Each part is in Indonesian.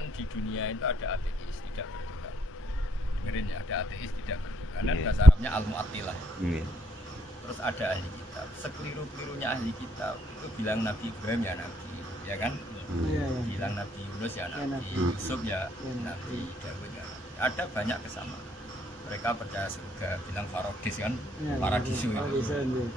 kan di dunia itu ada ateis tidak bertuhan. Dengerin ya, ada ateis tidak bertuhan. Dan bahasa Arabnya al-mu'attilah. Terus ada ahli kitab. Sekeliru-kelirunya ahli kitab itu bilang Nabi Ibrahim ya Nabi, ya kan? Bilang Nabi Yunus ya Nabi, Yusuf ya Nabi, Dawud ya Nabi. Ada banyak kesamaan. Mereka percaya surga, bilang paradis kan? Paradisu itu.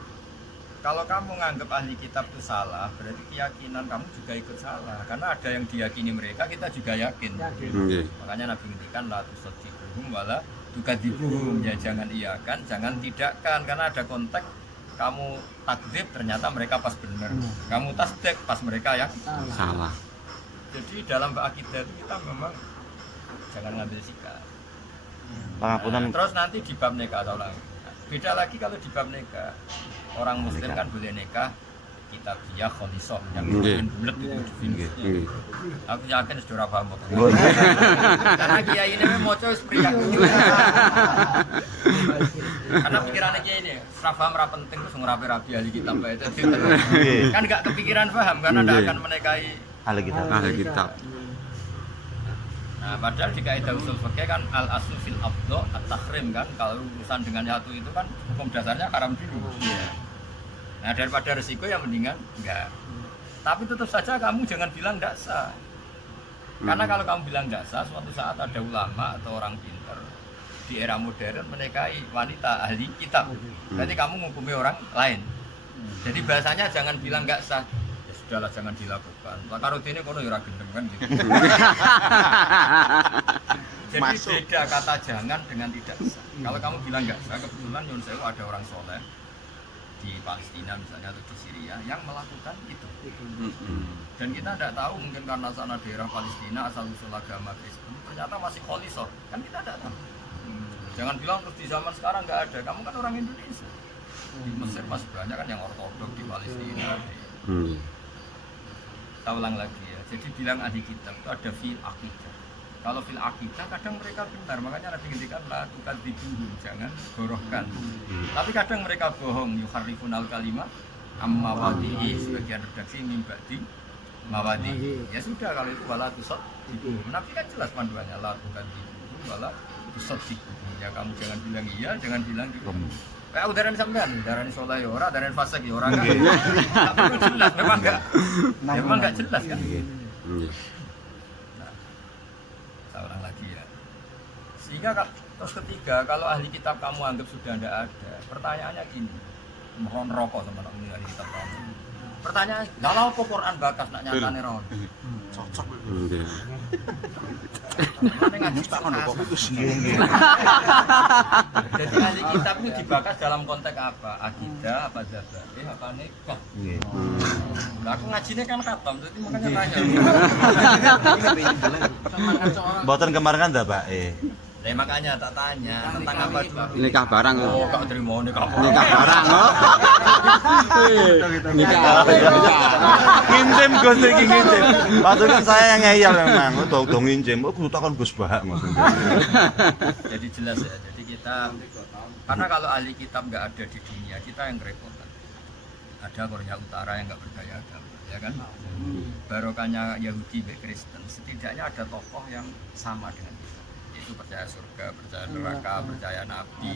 Kalau kamu nganggap ahli kitab itu salah, berarti keyakinan kamu juga ikut salah. Karena ada yang diyakini mereka, kita juga yakin. Makanya Nabi ngendikan la tusaddiquhum wala tukadzibuhum. Ya jangan iyakan, jangan tidakkan. Karena ada konteks kamu takdzib ternyata mereka pas benar. Kamu tasdik pas mereka yang salah. Jadi dalam akidah itu kita memang jangan ngambil sikap. Terus nanti di bab nikah atau lagi. Beda lagi kalau di bab nikah. Orang muslim kan boleh nikah kitab dia kholisah yang bulat itu definisinya. Aku yakin saudara paham kok. Karena kiai ini mau coba sepriyak. Karena pikirannya kiai ini serafam ra penting terus ngerapi-rapi ahli kitab itu. Kan enggak kepikiran paham karena tidak akan menikahi ahli kitab. Nah, padahal di kaidah usul fikih kan al-aslu fil abdo at-tahrim kan, kalau urusan dengan satu itu kan hukum dasarnya haram dulu. Nah, daripada resiko yang mendingan enggak. Tapi tetap saja kamu jangan bilang enggak sah. Karena kalau kamu bilang enggak sah, suatu saat ada ulama atau orang pintar di era modern menikahi wanita ahli kitab. Berarti kamu menghukumi orang lain. Jadi bahasanya jangan bilang enggak sah. Sudahlah jangan dilakukan. Takarut ini kono ya ora gendeng kan gitu. Jadi beda kata jangan dengan tidak sah. Kalau kamu bilang enggak sah, kebetulan Yun Sewu ada orang soleh di Palestina misalnya atau di Syria yang melakukan itu. Dan kita tidak tahu mungkin karena sana daerah Palestina asal usul agama Kristen ternyata masih kholisah. Kan kita tidak tahu. Jangan bilang terus di zaman sekarang enggak ada. Kamu kan orang Indonesia. Di Mesir masih banyak kan yang ortodok di Palestina. Kita ulang lagi ya, jadi bilang ahli kitab itu ada fil akidah. Kalau fil akidah kadang mereka benar, makanya Nabi ngendikan la tukadzibuhum, jangan gorohkan. Tapi kadang mereka bohong, yuharrifunal kalimat amma wadihi, sebagian redaksi min ba'di mawadihi. Ya sudah kalau itu wala tusaddiquhum. Nabi kan jelas panduannya la tukadzibuhum wala tusaddiquhum. Ya kamu jangan bilang iya, jangan bilang gitu. Kayak udaran sampean, udaran soleh ya ora, udaran fasik ya ora kan. Tapi jelas memang enggak jelas kan. Nah, saya ulang lagi ya. Sehingga terus ketiga, kalau ahli kitab kamu anggap sudah tidak ada, pertanyaannya gini, mohon rokok sama ahli kitab kamu. Pertanyaan, kalau apa Quran bakas nak nyatane ron? Cocok. Mana ngaji tak ngono kok itu sih. Jadi ahli kitab itu dibakas dalam konteks apa? Akidah, apa zakat, apa nikah. Nah, aku ngajinya kan khatam, jadi makanya tanya. Mboten kemarin kan ndak, Pak? Nah, makanya tak tanya tentang apa itu? Nikah barang. Oh, kok terima nikah barang. Nikah barang, oh. Nikah. Ngintim Gus iki ngintim. Maksudnya saya yang ngeyel memang, dong ngintim. Oh, kudu takon Gus Bahak maksudnya. Jadi jelas ya. Jadi kita karena kalau ahli kitab nggak ada di dunia, kita yang kerepotan. Ada Korea Utara yang nggak berdaya agama, ya kan? Barokahnya Yahudi dan Kristen, setidaknya ada tokoh yang sama dengan kita. Itu percaya surga, percaya neraka, percaya nabi.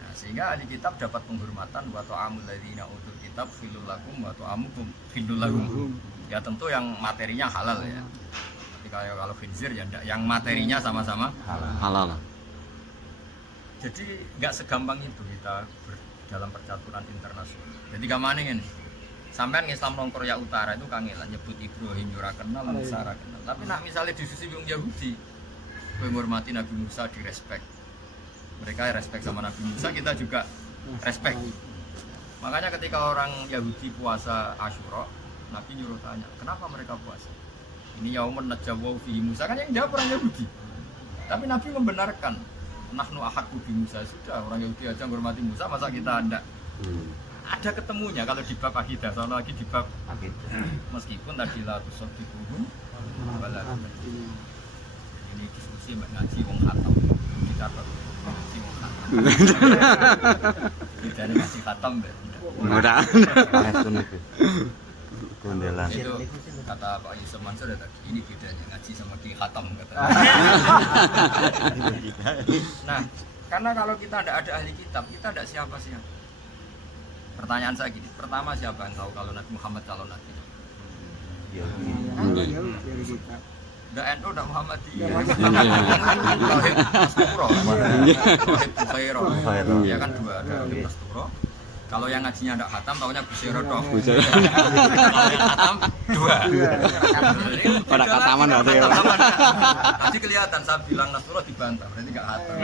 Nah, sehingga ahli kitab dapat penghormatan wa ta'amul ladzina utul kitab khilul lakum wa ta'amukum khilul lahum. Ya tentu yang materinya halal ya. Tapi kalau khinzir ya enggak, yang materinya sama-sama Halal. Jadi nggak segampang itu kita dalam percaturan internasional. Jadi gimana ini? Sampean Islam nang Korea Utara itu kangelan nyebut Ibrahim ora kenal, Musa ora kenal. Tapi nak misalnya di sisi wong Yahudi menghormati Nabi Musa di respect. Mereka respect sama Nabi Musa, kita juga respect. Makanya ketika orang Yahudi puasa Asyura, Nabi nyuruh tanya, kenapa mereka puasa? Ini yaumun najawwa fi Musa, kan yang jawab orang Yahudi. Tapi Nabi membenarkan, nahnu ahadku bi Musa, sudah orang Yahudi aja menghormati Musa, masa kita enggak? Ada ketemunya kalau di bab akidah, soalnya lagi di bab akidah. Meskipun tadi la tusaddiquhum wala ini diskusi ngaji wong khatam. Kita ngaji wong khatam. Tidak ada ngaji khatam, Mbak. Mudah. Gondelan. Itu kata Pak Yusuf Mansur ya tadi, ini bedanya ngaji sama Ki Khatam kata. Nah, karena kalau kita tidak ada ahli kitab, kita tidak siapa-siapa. Pertanyaan saya gini, pertama siapa yang tahu kalau Nabi Muhammad calon nabi? Iya. Nggak NU, nggak Muhammadiyah. Tauhid Masturo, Tauhid Bukhairah. Ya kan dua, ada Tauhid Masturo. Kalau yang ngajinya nggak khatam, taunya Busyara doh. Kalau yang khatam, dua. Pada khataman nggak ada ya? Nanti kelihatan saya bilang Masturo dibantah, berarti nggak khatam.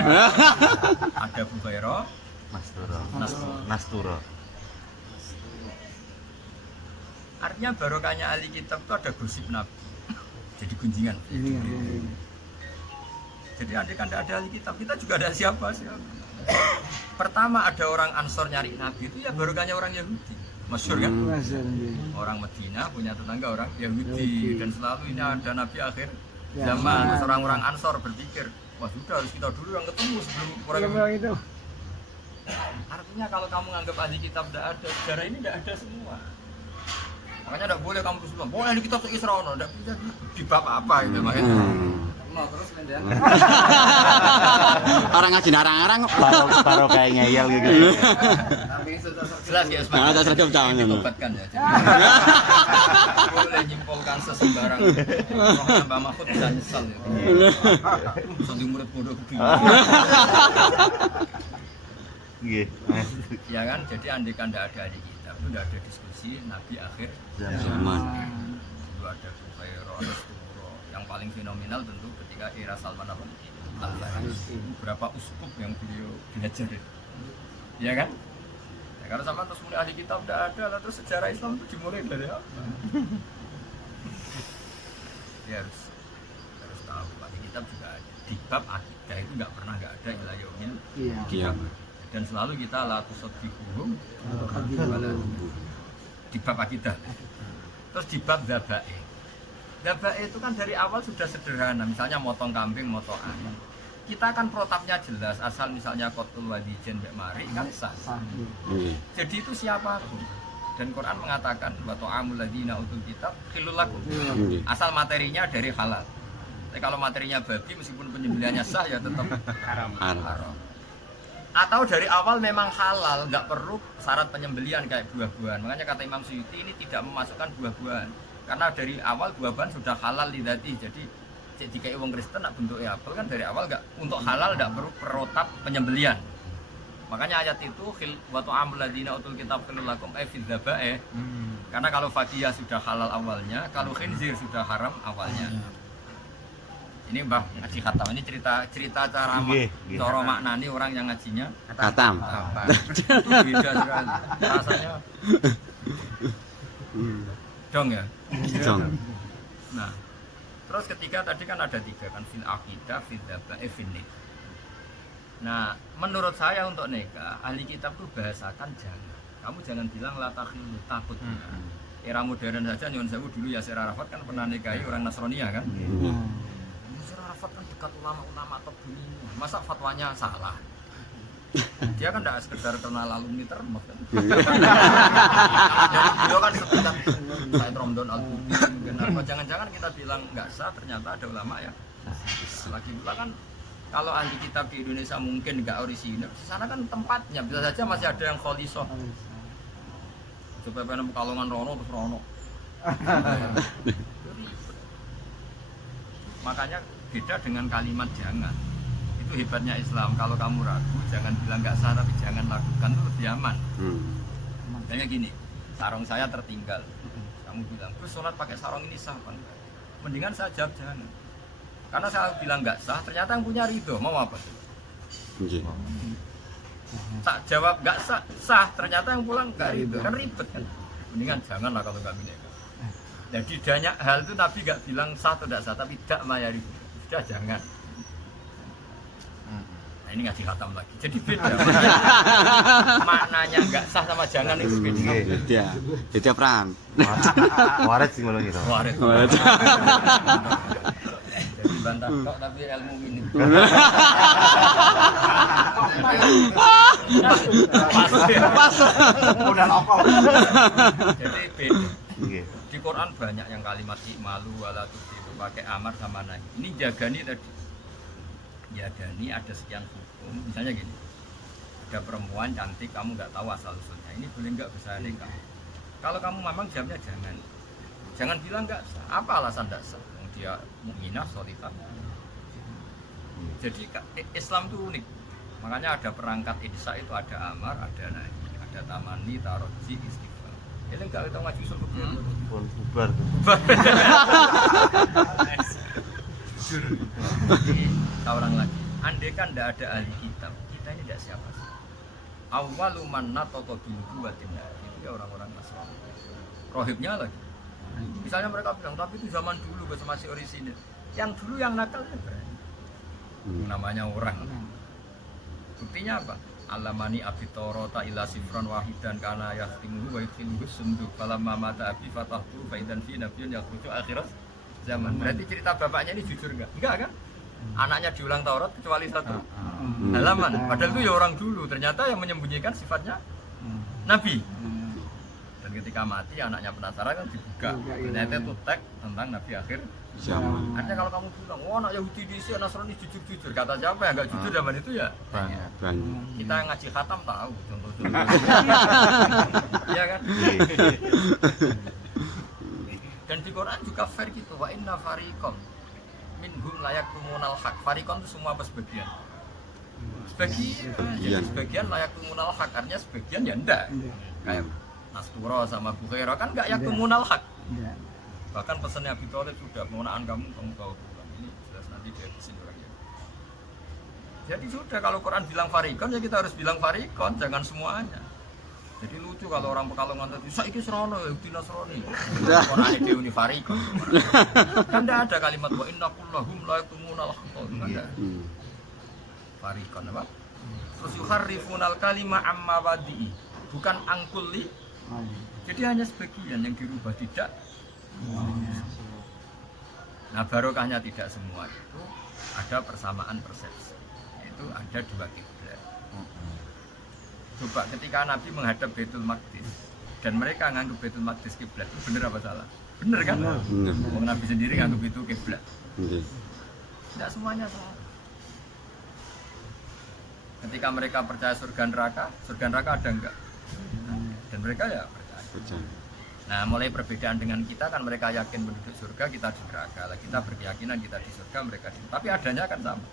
Ada Bukhairah, Nasturo. Artinya barokahnya ahli kitab itu ada gosip Nabi. Jadi gunjingan. Jadi andai kan tidak ada ahli kitab, kita juga ada siapa. Pertama ada orang Ansor nyari Nabi itu ya barokahnya orang Yahudi. Masyhur kan? Orang Madinah punya tetangga orang Yahudi dan selalu ini ada Nabi akhir zaman. Terus orang-orang Ansor berpikir, wah sudah harus kita dulu yang ketemu sebelum orang itu. Artinya kalau kamu anggap ahli kitab tidak ada, sejarah ini tidak ada semua. Makanya tidak boleh kamu bilang, boleh di kitab Isra'ono, tidak bisa di bab apa gitu makanya. Nah, terus mendean. Orang ngaji narang-narang Baru kayak ngeyel gitu. Jelas ya, Nah, ada seragam jangan ditobatkan ya. Boleh nyimpulkan sesembarang. Rohnya Mbak Mahfud bisa nyesal ya. Sondi murid bodoh kebingungan. Iya. Ya kan, jadi andikan tidak ada di kitab itu tidak ada diskusi Nabi akhir zaman. Itu ada Bukhairah, ada Sturo. Yang paling fenomenal tentu ketika era Salman Al-Farisi. Berapa uskup yang beliau belajar itu, ya kan? Ya, karena sama terus mulai ahli kitab tidak ada, lah terus sejarah Islam itu dimulai dari apa? Ya harus tahu ahli kitab juga ada. Di bab akidah itu nggak pernah nggak ada ilah yaumil qiyamah. Dan selalu kita la tusaddiquhum di bab akidah. Terus di bab dzabaih. Dzabaih itu kan dari awal sudah sederhana, misalnya motong kambing, motong ayam. Kita kan protapnya jelas, asal misalnya qatul wadijen mbek mari kan sah. Jadi itu siapapun. Dan Quran mengatakan wa ta'amul ladzina utul kitab khilul lakum. Asal materinya dari halal. Tapi kalau materinya babi meskipun penyembelihannya sah ya tetap haram. Atau dari awal memang halal, nggak perlu syarat penyembelihan kayak buah-buahan. Makanya kata Imam Suyuti ini tidak memasukkan buah-buahan, karena dari awal buah-buahan sudah halal lidati. Jadi jika wong Kristen nak bentuknya apel kan dari awal nggak, untuk halal nggak perlu protap penyembelihan. Makanya ayat itu wa ta'amul ladzina utul kitab khilul lakum ay fi dzabaih. Karena kalau fakiyah sudah halal awalnya, kalau khinzir sudah haram awalnya. Ini Mbah ngaji khatam, ini cerita cara cara maknani orang yang ngajinya Khatam. Itu beda sekali rasanya. Dong ya. Dong. Nah, terus ketiga tadi kan ada tiga kan, fil aqidah, fil dzabaih, fil nikah. Nah, menurut saya untuk nikah ahli kitab tuh bahasakan jangan. Kamu jangan bilang la takhilu, takut. Era modern saja nyuwun sewu dulu Yasir Arafat kan pernah nikahi orang Nasrania kan. Arafat kan dekat ulama-ulama top dunia, masa fatwanya salah? Dia kan tidak sekedar kenal alumni termot kan. Beliau kan sekedar Said Romdon Al-Bukhari. Kenapa jangan-jangan kita bilang nggak sah, ternyata ada ulama ya. Lagi pula kan kalau ahli kitab di Indonesia mungkin nggak orisinal, di sana kan tempatnya bisa saja masih ada yang kholisoh. Coba pengen Pekalongan Rono terus Rono. Makanya beda dengan kalimat jangan. Itu hebatnya Islam. Kalau kamu ragu, jangan bilang nggak sah, tapi jangan lakukan, itu lebih aman. Makanya gini, sarung saya tertinggal. Kamu bilang, terus sholat pakai sarung ini sah apa enggak? Mendingan saya jawab jangan. Karena saya bilang nggak sah, ternyata yang punya ridho, mau apa? Tak jawab nggak sah, ternyata yang pulang nggak ridho, kan ribet kan? Mendingan janganlah kalau nggak bineka. Jadi banyak hal itu Nabi nggak bilang sah atau tidak sah, tapi tidak mayari. Sudah jangan. Nah ini ngaji khatam lagi. Jadi beda. Maknanya nggak sah sama jangan itu beda. Beda. Beda peran. Waret sih kalau gitu. Waret. Jadi bantah kok tapi ilmu ini. Pas. Pas. Udah hafal. Jadi beda. Di Di Quran banyak yang kalimat malu wala itu pakai amar sama nahi. Ini jagani tadi. Jagani ada sekian hukum. Misalnya gini. Ada perempuan cantik kamu nggak tahu asal usulnya. Ini boleh nggak bisa nikah. Kalau kamu memang jamnya jangan. Jangan bilang nggak sah. Apa alasan nggak sah? Dia mukminah solihah. Jadi Islam itu unik. Makanya ada perangkat idsa itu ada amar, ada nahi, ada tamani, taroji, istighfar. Ini enggak kita ngaji usul fikih. Pun bubar. Jadi orang lagi. Andai kan tidak ada ahli kitab, kita ini tidak siapa sih. Awwalu man nataqa bil nubuwatin. Itu ya orang-orang Nasrani. Rohibnya lagi. Misalnya mereka bilang, tapi itu zaman dulu masih orisinil. Yang dulu yang nakal itu berani. Namanya orang. Buktinya apa? Alamani abi Taurata ila sifran wahidan kana yahtimuhu wa yudkhiluhu sunduk falamma mata abi fatahtu faidan fi nabiyyun yakhruju akhirat zaman. Berarti cerita bapaknya ini jujur enggak? Enggak kan? Anaknya diulang Taurat kecuali satu halaman. Padahal itu ya orang dulu. Ternyata yang menyembunyikan sifatnya nabi. Dan ketika mati anaknya penasaran kan dibuka. Ternyata itu teks tentang nabi akhir Zaman. artinya kalau kamu bilang, oh anak Yahudi di sini, Nasrani jujur-jujur, kata siapa yang nggak jujur zaman itu ya? Banyak. Kita yang ngaji khatam tahu contoh-contoh. Iya kan? Dan di Quran juga fair gitu, wa inna fariqam minhum layak tumunal haq. Fariqam itu semua apa sebagian? Sebagian layak tumunal haq, artinya sebagian ya enggak. Kayak Nastura sama Bukhairah kan nggak yak tumunal haq. Bahkan pesannya Abi Thalib sudah kemenaan kamu tahu ini jelas nanti dia di sini orangnya. Jadi sudah kalau Quran bilang farikon ya kita harus bilang farikon, jangan semuanya. Jadi lucu kalau orang Pekalongan tadi saiki serono ya Yahudi Nasrani. Quran itu uni farikon. Kan tidak ada kalimat wa inna kullahum la yaktumunal haqqa. Ada. Farikon apa? Terus yuharrifunal kalima amma wadi'i. Bukan angkulli. Jadi hanya sebagian yang dirubah tidak. Nah barokahnya tidak semua itu ada persamaan persepsi. Itu ada dua kiblat. Coba ketika Nabi menghadap Baitul Maqdis dan mereka nganggap Baitul Maqdis kiblat, itu benar apa salah? Benar kan? Benar. Nabi sendiri nganggap itu kiblat. Tidak semuanya salah. Ketika mereka percaya surga neraka ada enggak? Dan mereka ya percaya. Nah, mulai perbedaan dengan kita kan mereka yakin penduduk surga, kita di neraka. Kita berkeyakinan kita di surga, mereka di. Tapi adanya kan sama.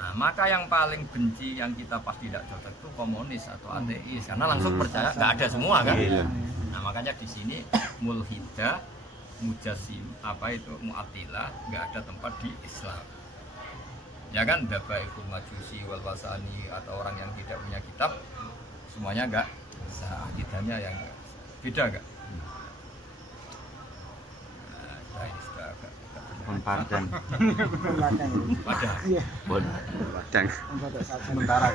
Nah, maka yang paling benci yang kita pasti tidak cocok itu komunis atau ateis karena langsung percaya nggak ada semua kan. Nah, makanya di sini mulhidah, mujassim, mu'attilah nggak ada tempat di Islam. Ya kan, dabaikul majusi wal wasani atau orang yang tidak punya kitab semuanya nggak sah, akidahnya yang beda gak? Nah, ini sudah agak Padang. Padang. Sementara.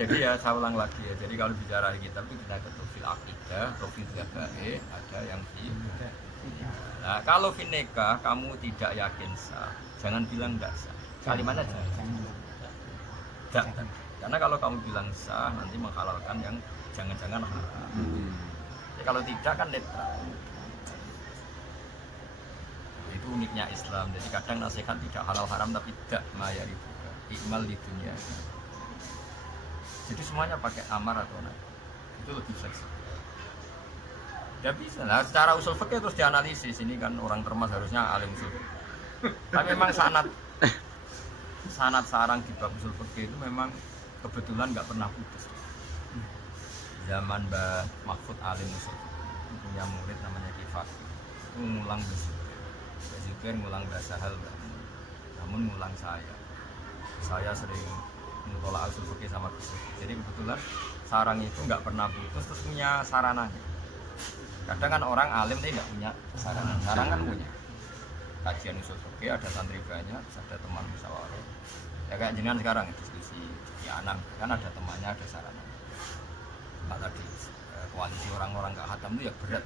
Jadi ya saya ulang lagi ya. Jadi kalau bicara kitab itu kita ke fil aqidah, fil gabae, ada yang di. Nah, kalau fineka kamu tidak yakin sah, jangan bilang enggak sah. Kalimatnya jangan. Karena kalau kamu bilang sah nanti menghalalkan yang jangan-jangan haram. Ya, kalau tidak kan netral. Itu uniknya Islam. Jadi kadang nasihat tidak halal haram tapi tidak mayari juga. Ikmal di dunia. Jadi semuanya pakai amar atau nahi. Itu lebih fleksibel. Ya bisa. Nah, secara usul fikih terus dianalisis. Ini kan orang termas harusnya alim usul. Tapi memang sanad sarang di bab usul fikih itu memang kebetulan nggak pernah putus. Zaman Mbah Mahfud Alim Usul punya murid namanya Kifas, ngulang Zubair ngulang bahasa hal, namun ngulang saya sering menolak usul fikih sama Gus. Jadi kebetulan sarang itu nggak pernah putus terus punya sarananya. Kadang kan orang alim tapi nggak punya sarana, sarang kan punya kajian usul fikih, ada santri banyak, ada teman musyawarah. Ya kayak jenengan sekarang diskusi di Anam kan ada temannya, ada sarana. Tadi koalisi orang-orang gak khatam itu ya berat.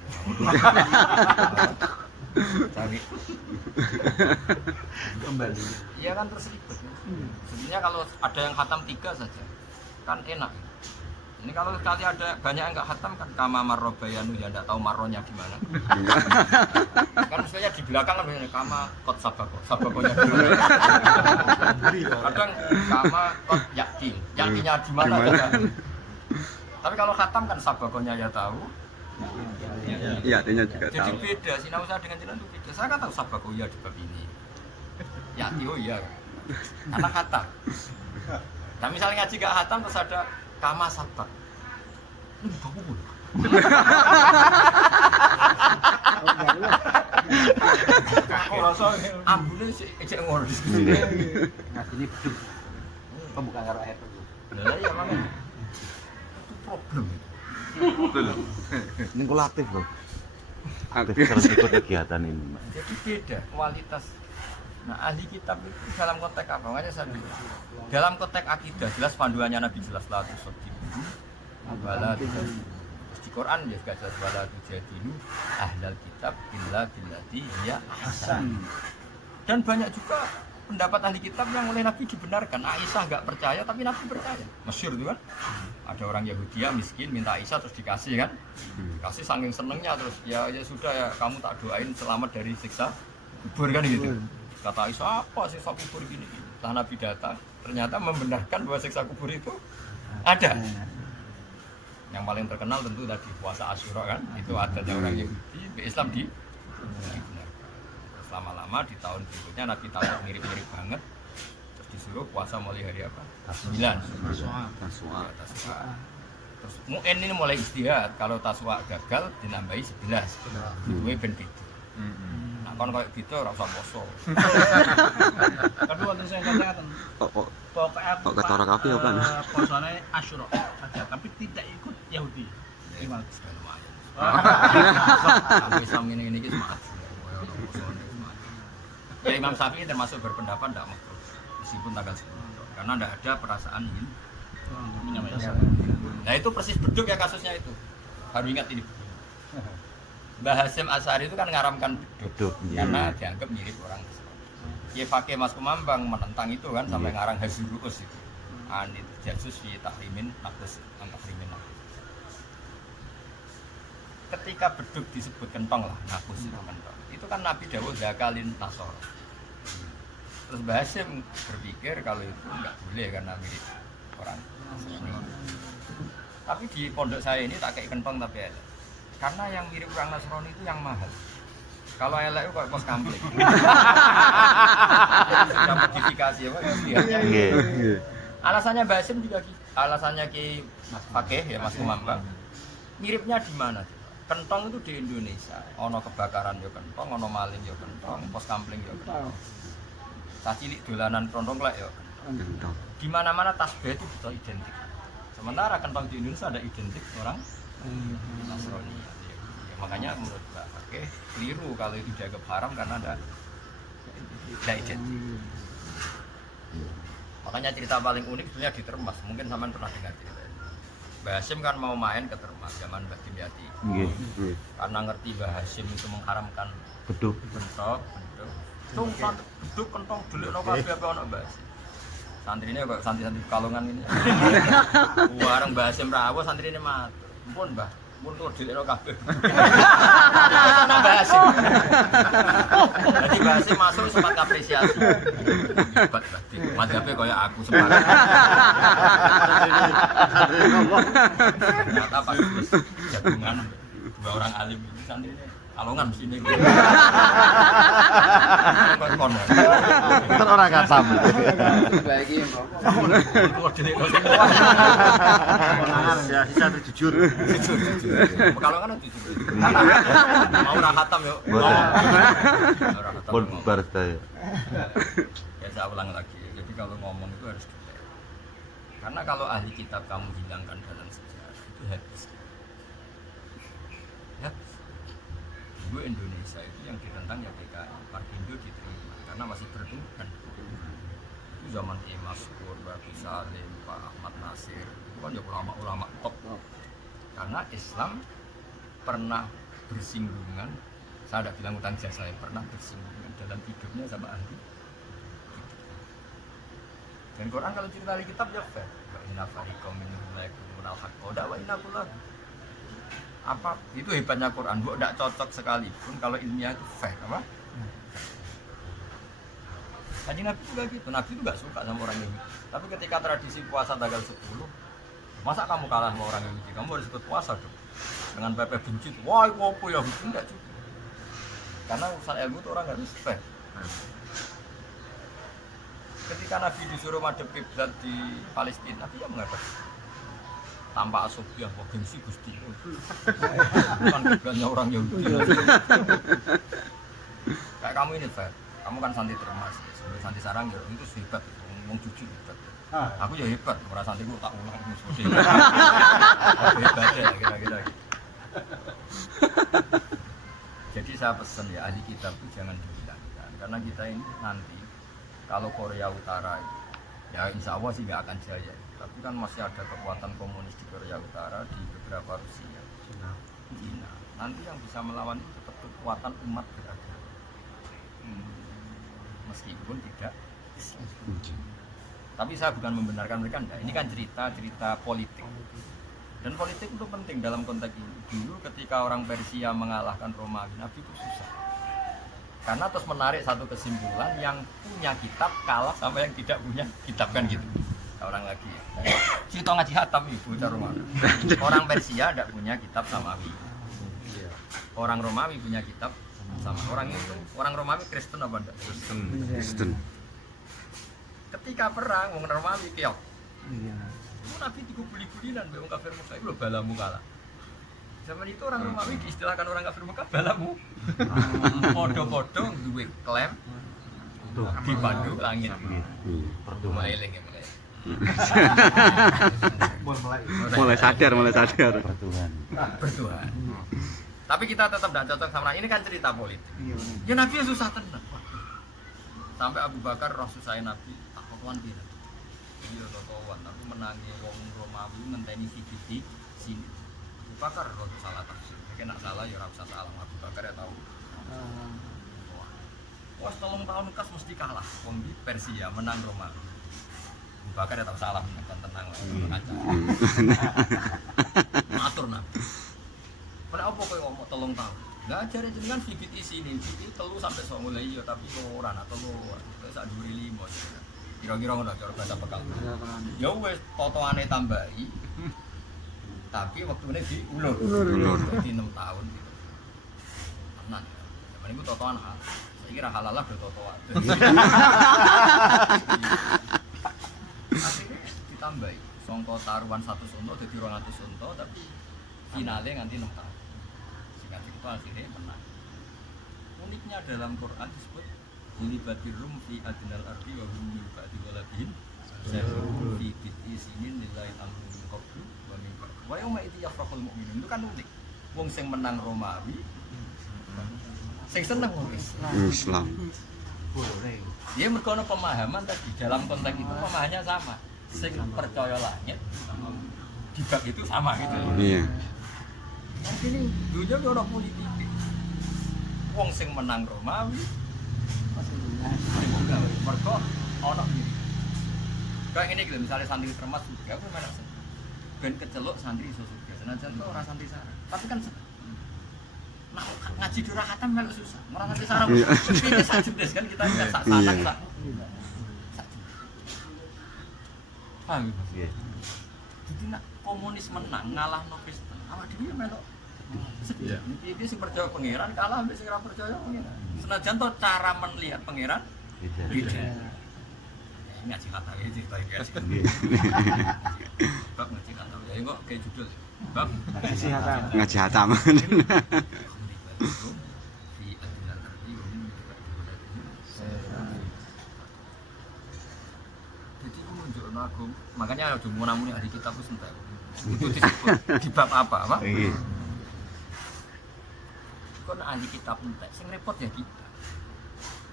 Cari Kembali. iya kan terus ribet. Sebenarnya kalau ada yang khatam 3 saja kan enak. Ini kalau sekali ada banyak yang nggak khatam kan kama marrobayanu ya nggak tahu marronya di mana. Kan misalnya di belakang kan banyak kama kot sabakonya di mana. Kadang kama kot yakinya di mana saja. Tapi kalau khatam kan sabakonya ya tahu. Iya, artinya juga Jadi tahu. beda sinau saya dengan jenengan itu beda. Saya kan tahu sabako ya di bab ini. Yati oh iya. Karena khatam. Nah misalnya ngaji gak khatam terus ada kama sabak. Ini baku pun. Aku rasa ambune sih ejek ngono di sini. Ini beduk. Pembukaan karo air. Lah iya makanya. Itu problem. Betul. Ini kulatif loh. Aktif Aktif. terus ikut kegiatan ini, Mbak. Jadi beda kualitas. Nah ahli kitab itu dalam konteks apa? Makanya saya bilang dalam konteks akidah jelas panduannya Nabi jelas lah wala terus di Quran ya juga jelas wala tujadilu ahlal kitab illa billati hiya ahsan. Dan banyak juga pendapat ahli kitab yang oleh Nabi dibenarkan. Aisyah nggak percaya tapi Nabi percaya. Masyhur itu kan. Ada orang Yahudi miskin minta Aisyah terus dikasih kan. Kasih saking senengnya terus ya sudah ya kamu tak doain selamat dari siksa kubur kan gitu. Kata Aisyah apa siksa kubur gini? Setelah Nabi datang ternyata membenarkan bahwa siksa kubur itu ada. Yang paling terkenal tentu tadi puasa Asyura kan, itu adatnya orang Yahudi, Islam dibenarkan. Terus lama-lama di tahun berikutnya Nabi tahu mirip-mirip banget, terus disuruh puasa mulai hari apa? 9. Taswa. Terus Mu'in ini mulai istihad, kalau taswa gagal dinambahi 11. Gue ben beda. Nah kan kayak gitu rasa poso. Tapi waktu saya katakan Kok pokoknya kok kata orang kafir apa? puasanya Asyura saja, tapi tidak ikut Yahudi. Gimana? Lumayan. Aku Islam ini semangat. Ya Imam Syafi'i termasuk berpendapat tidak makruh meskipun tanggal 10 karena tidak ada perasaan ini. Nah itu persis beduk ya kasusnya itu. Baru ingat ini. Mbah Hasyim Asy'ari itu kan ngaramkan beduk karena dianggap mirip orang. Kiai Fakih Mas Kumambang menentang itu kan sampai ngarang Hazuruus itu. Anit jasus fi tahrimin naqs tahrimin. Ketika beduk disebut kentong lah, naqus itu kentong. Itu kan Nabi dawuh zakalin nasor. Terus Mbah Hasyim berpikir kalau itu enggak boleh karena mirip orang Nasrani. Tapi di pondok saya ini tak kayak kentong tapi elek. Karena yang mirip orang Nasrani itu yang mahal. Kalau elek itu kayak pos kampling. Sudah modifikasi apa? Nggih. Alasannya Mbah Hasyim juga gitu. Alasannya Ki Fakih ya Mas Kumambang. Miripnya di mana? Kentong itu di Indonesia. Ono kebakaran ya kentong, ono maling ya kentong, pos kampling ya kentong. Cilik dolanan kentong lah ya kentong. Gentong. Di mana-mana tasbih itu bisa identik. Sementara kentong di Indonesia ada identik orang Nasrani. Ya, makanya menurut Mbak Fakih keliru kalau itu dianggap haram karena ada identik. Makanya cerita paling unik sebenarnya di Termas. Mungkin sampean pernah dengar cerita ini. Mbah Hasyim kan mau main ke Termas zaman Mbah Dimyati. Nggih. Karena ngerti Mbah Hasyim itu mengharamkan Beduk. bentok. Tung beduk kentong delikno kabeh apa ono Mbah Hasyim. Santrine kok santri-santri Pekalongan ini. Wareng Mbah Hasyim rawuh santrine matur. Ampun Mbah, mun tur delikno kabeh. Ana Mbah Hasyim. Jadi Mbah Hasyim masuk sempat apresiasi. Hebat berarti. Madhabe kaya aku sempat. Ternyata pas jagungan dua orang alim ini santrine Kalongan sini. Kono. Kan ora katam. Bagi Kok delikno sini. Ya, sisa jujur. Kalau kan jujur. Mau ora khatam yo. Pun bubar saya. Ya saya ulang lagi. Jadi kalau ngomong itu harus detail. Karena kalau ahli kitab kamu hilangkan dalam sejarah itu habis. Habis. Dulu Indonesia itu yang ditentang ya PKI, Parkindo diterima karena masih bertumbuhan. Itu zaman Ki Maskur, Pak Salim, Pak Ahmad Nasir, itu kan ya ulama-ulama top. Karena Islam pernah bersinggungan, saya tidak bilang utang jasa, saya pernah bersinggungan dalam hidupnya sama ahli. Dan Quran kalau cerita di kitab ya fair. Wa inna fariqam minhum la yakununa al-haqqa wa inna kullahu. Apa itu hebatnya Quran, kok tidak cocok sekalipun kalau ilmiah itu fair apa? Kanjeng Nabi juga gitu, Nabi itu nggak suka sama orang Yahudi. Tapi ketika tradisi puasa tanggal 10, masa kamu kalah sama orang Yahudi? Kamu harus ikut puasa dong. Dengan PP benci, wah itu apa ya? Enggak juga. Karena urusan ilmu itu orang harus fair. Ketika Nabi disuruh madhep kiblat di Palestina, Nabi yang mengatakan tanpa asobiah, wah gengsi Gusti. Bukan kiblatnya orang Yahudi. Kayak kamu ini fair, kamu kan santri termas, santri sarang ya itu hebat, ngomong jujur hebat. Aku ya hebat, merasa santriku tak ulang seperti itu. Hebat ya kira-kira. Jadi saya pesan ya ahli kitab itu jangan dihilangkan, karena kita ini nanti kalau Korea Utara ya insya Allah sih nggak akan jaya, tapi kan masih ada kekuatan komunis di Korea Utara, di beberapa Rusia, Cina. Nanti yang bisa melawan itu tetap kekuatan umat beragama, meskipun tidak Islam. Tapi saya bukan membenarkan mereka, enggak. Ini kan cerita politik. Dan politik itu penting dalam konteks ini. Dulu ketika orang Persia mengalahkan Romawi, Nabi itu susah. Karena terus menarik satu kesimpulan, yang punya kitab kalah sama yang tidak punya kitab, kan gitu. Orang lagi ya. Cerita ngaji hatam ibu Romawi. Orang Persia tidak punya kitab Samawi. Orang Romawi punya kitab sama. Orang Romawi Kristen apa enggak? Kristen. Ketika perang orang Romawi keok. Itu Nabi dikubuli-bulinan mbek wong kafir Mekah itu balamu kalah. Zaman itu orang Romawi diistilahkan orang kafir Mekah balamu. Podo-podo duwe klaim dipandu langit. Mulai eling ya mulai. Mulai sadar. Bertuhan. Bertuhan. Tapi kita tetap tidak cocok sama ini kan cerita politik. Ya Nabi susah tenang. Sampai Abu Bakar roh susah Nabi tak kokoan dia. Dia kokoan tapi menangi wong Romawi ngenteni titik sini. Abu Bakar roh salah tafsir. Kena salah ya ora usah salah. Abu Bakar ya tahu. Wah, 3 tahun kas mesti kalah. Wong di Persia menang Romawi. Abu Bakar ya tahu salah kan tenang ngaca. Matur Nabi. Pada apa kowe ngomong 3 tahun? Lah ajare jenengan bibit isine, bibit 3 sampai 9 lah iya tapi ora ana 3. Sak dhuwure 5. Kira-kira ngono cara bahasa bekal. Ya wis totoane tambahi. Tapi waktune diulur. Dadi 6 tahun gitu. Tenan. Zaman iku totoan hal. Saiki ra halal lah do totoan. Akhirnya ditambahi. Sangka taruhan 100 unta dadi 200 unta tapi finale nganti 6 tahun. Singkat itu akhirnya menang. Uniknya dalam Quran disebut Libatir rum fi adnal ardi wa hum min ba'di waladihin sayarun fi bid'i sinin lillahi amru min qablu wa min ba'du wa yawma idzi yafrahul mu'minun. Itu kan unik. Wong sing menang Romawi sing seneng wong Islam. Dia mergo ana pemahaman tadi dalam konteks itu pemahamannya sama. Sing percaya langit di bab itu sama gitu. Iya. Ini dunia ono politik. Wong sing menang Romawi mergo ono iki. Kayak ngene iki lho, misale santri termas juga aku menak ben keceluk santri iso sugih. Senajan to ora santri sarang. Tapi kan nah, ngaji dura khatam melok susah. Ora santri sarang. Iki sak jenis kan kita lihat sak sanang sak. Paham? Iya. Jadi nak komunis menang ngalahno Kristen. Awak dhewe melok sedih. Iki sing percaya pangeran kalah ambek sing ora percaya pangeran. Senajan to cara melihat pangeran beda. Ngaji kata iki cerita iki. Bab ngaji kata. Ya kok kayak judul. Bab Ngaji hatam. Jadi itu menunjukkan aku, makanya ada munamuni ahli kitab itu sentak. Itu disebut di bab apa? Iya. Kon ahli kitab entek, sing repot ya kita.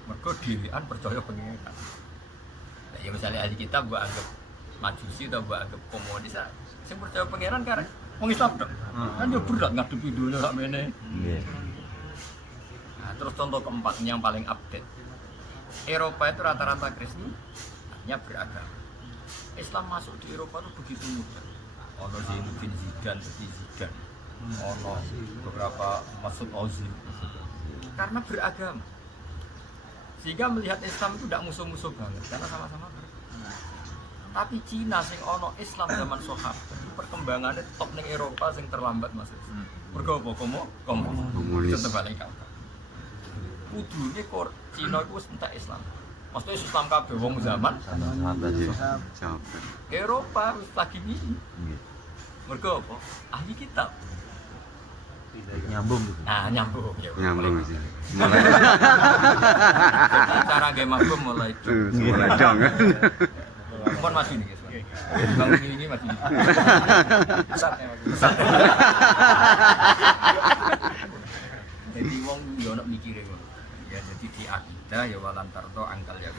Mergo dhewean percaya pengiran. Nah, ya misalnya ahli kitab gua anggap majusi atau gua anggap komunis, sing percaya pengiran karek wong Islam tok. Kan yo berat ngadepi dunia sak mene. Iya. Nah, terus contoh keempat yang paling update. Eropa itu rata-rata Kristen, hanya beragama. Islam masuk di Eropa itu begitu mudah. Ono Zainuddin Zidane jadi Zidane. Ono beberapa Mesut Ozil. Karena beragama. Sehingga melihat Islam itu tidak musuh-musuh banget karena sama-sama beragama. Tapi Cina sing ono Islam zaman Sahabat perkembangannya top ning Eropa sing terlambat masuk. Mergo apa komunis. Tetep balik kampung. Kudune kok Cina iku wis entek Islam. Maksudnya Islam kabeh wong zaman Jawab. Eropa wis lagi ini. Mergo apa? Ahli kitab. Nyambung. Nah, nyambung ya. Nyambung sih. Cara game mabum mulai itu. Mulai dong. Pon maju nih guys. Bang ini maju. Pesatnya maju. Jadi wong yo nek mikire ngono. Ya jadi di akidah ya walantarto angkal ya.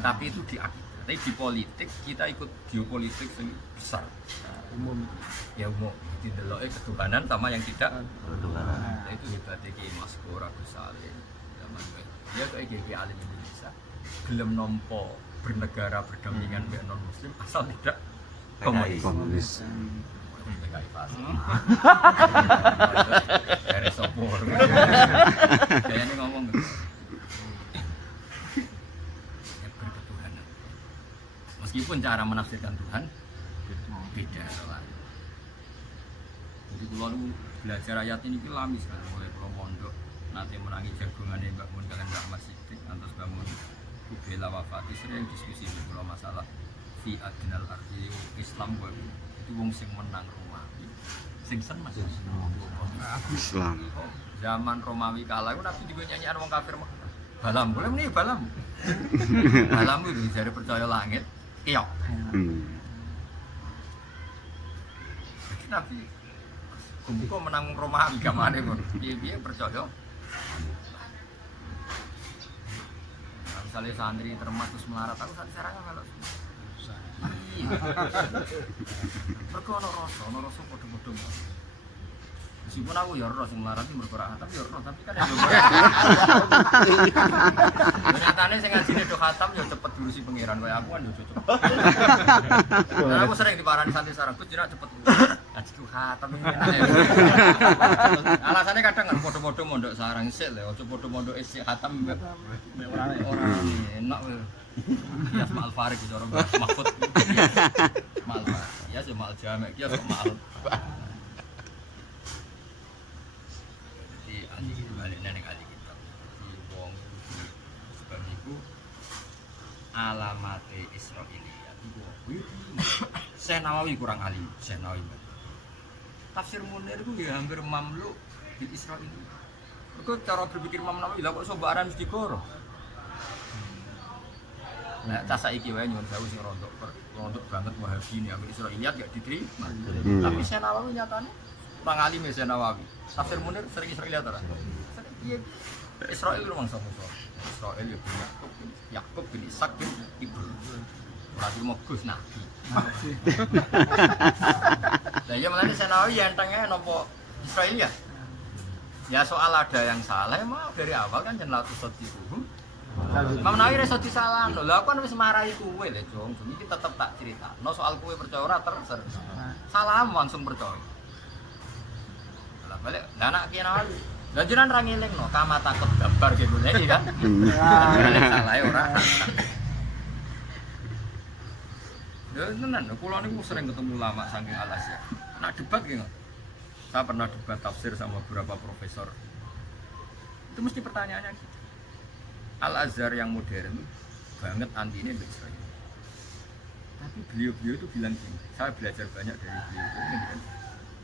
Tapi itu di akidah. Tapi di politik kita ikut geopolitik yang besar. Umum. Ya umum. Di deloke ketuhanan sama yang tidak ketuhanan. Nah, itu hebatnya Ki Mas Kora Gus Salim. Zaman dia kayak Ki alim Indonesia. Gelem nompo bernegara berdampingan dengan non muslim asal tidak komunis. PKI pasti. Dari sopor. Kayaknya ngomong gitu. Ya, berketuhanan. Meskipun cara menafsirkan Tuhan beda lah. Jadi kalau belajar ayat ini lamis kan, mulai kalau mondok nanti menangi jagungannya Mbak Mun kalian Mbak Mas Sidik, antos Mbak Mun Bela wafati sering diskusi di pulau masalah fi adnal arti Islam gue itu wong sing menang Romawi sing sen Mas Islam. Zaman Romawi kalah itu Nabi juga nyanyian wong kafir balam boleh nih balam balam itu dari percaya langit iya jadi Nabi kumpul menang Romawi gimana pun dia percaya. Misalnya santri termas terus melarat, aku santri sarangnya melok. Iya. Mereka ada rasa bodoh-bodoh. Meskipun aku ya roh sing melarat iki mergo khatam ya roh, tapi kan ya nyatane sing ngajine do khatam ya cepet diurusi pangeran kaya aku kan ya cocok. Nah, aku sering diparani santri sarang, "Gus jinak cepet ngaji do khatam iki." Alasannya kadang kan bodoh-bodoh mondok sarang sik lho, aja bodoh mondok isik khatam ora enak lho. Ya Mal Farid itu orang Mahfud. Mal Farid. Ya cuma Al-Jami' ya sama Al. Balik neng kali kita di wong sebab itu alamate Israiliyat itu Syekh Nawawi kurang alim Syekh Nawawi tafsir Munir itu ya hampir mamluk di Israil itu cara berpikir Imam Nawawi lah kok sobaran mesti koro nah tas saiki wae nyuwun sewu sing rontok banget Wahabi ini ambil Israiliyat gak diterima tapi Syekh Nawawi nyatane kurang alim ya Syekh Nawawi tafsir Munir sering Israiliyat ora iya, Israel memang sama Israel ya bin Yakub bin Ishak bin Ibrahim. Berarti mau Gus Nabi. Nah ya malah Syekh Nawawi entengnya nopo Israel ya. Ya soal ada yang salah emang dari awal kan jeneng latus sadiquhum. Imam Nawawi reso disalah. Lho aku kan wis marahi kowe lho, Jong. Iki tetep tak cerita. No soal kowe percaya ora terser. Salam langsung percaya. Lah balik lah anak Ki Nawawi. Lah jenengan ra ngelingno, kama takut gambar gitu iki kan. Salah ora. Ya tenan, kula niku sering ketemu ulama saking alas ya. Nak debat gitu. Saya pernah debat tafsir sama beberapa profesor. Itu mesti pertanyaannya gitu. Al-Azhar yang modern banget anti-nya Israel. Tapi beliau-beliau itu bilang gini, saya belajar banyak dari beliau itu.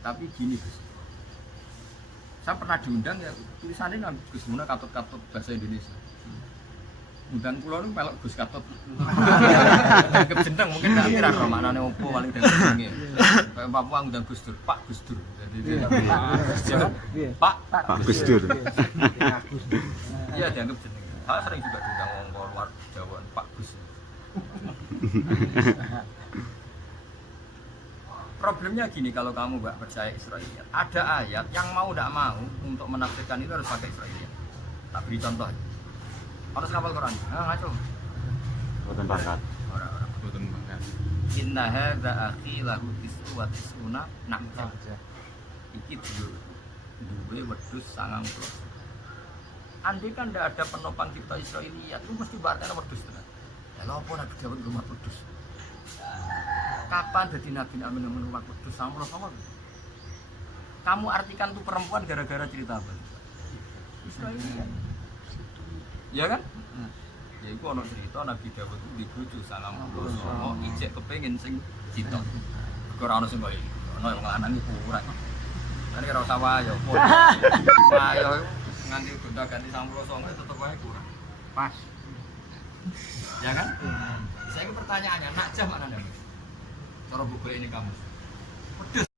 Tapi gini Gus. Saya pernah diundang ya tulisannya nggak Gus Muna katut-katut bahasa Indonesia. Undang pulau itu melok Gus katut. Anggap jendeng mungkin nggak kira romanane opo paling dari sini. Kayak Papua undang Gus Dur, Pak Gus Dur. Jadi Pak Gus Dur. Iya dianggap jendeng. Saya sering juga diundang orang luar Jawa Pak Gus. Problemnya gini, kalau kamu nggak percaya Israiliyat, ada ayat yang mau tidak mau untuk menafsirkan itu harus pakai Israiliyat. Tak beri contoh. Harus kapal Quran. Ngaco. Boten bakat. Orang-orang. Boten mangkat. Inna hadza akhi lahu tis'u wa tis'una na'jah. Iki duwe wedhus 90. Andai kan tidak ada penopang cipta Israelia, itu mesti barangnya wedhus tenan. Ya lha apa Nabi Dawud rumah wedhus? Kapan jadi Nabi Amin yang rumah wedhus sama kamu artikan tuh perempuan gara-gara cerita apa? Israelia. Ya kan? Ya itu ono cerita Nabi Dawud itu dibojo 90 ijek kepengin sing cita. Ora ono sing koyo iki. Ono yang lanang iku kurang. Kan ora usah wayo. Wayo nganti gonta ganti 99 tetep wae kurang. Pas. Ya kan? Saya ke pertanyaannya, nakjah mana nih? Cara buku ini kamu. Pedes.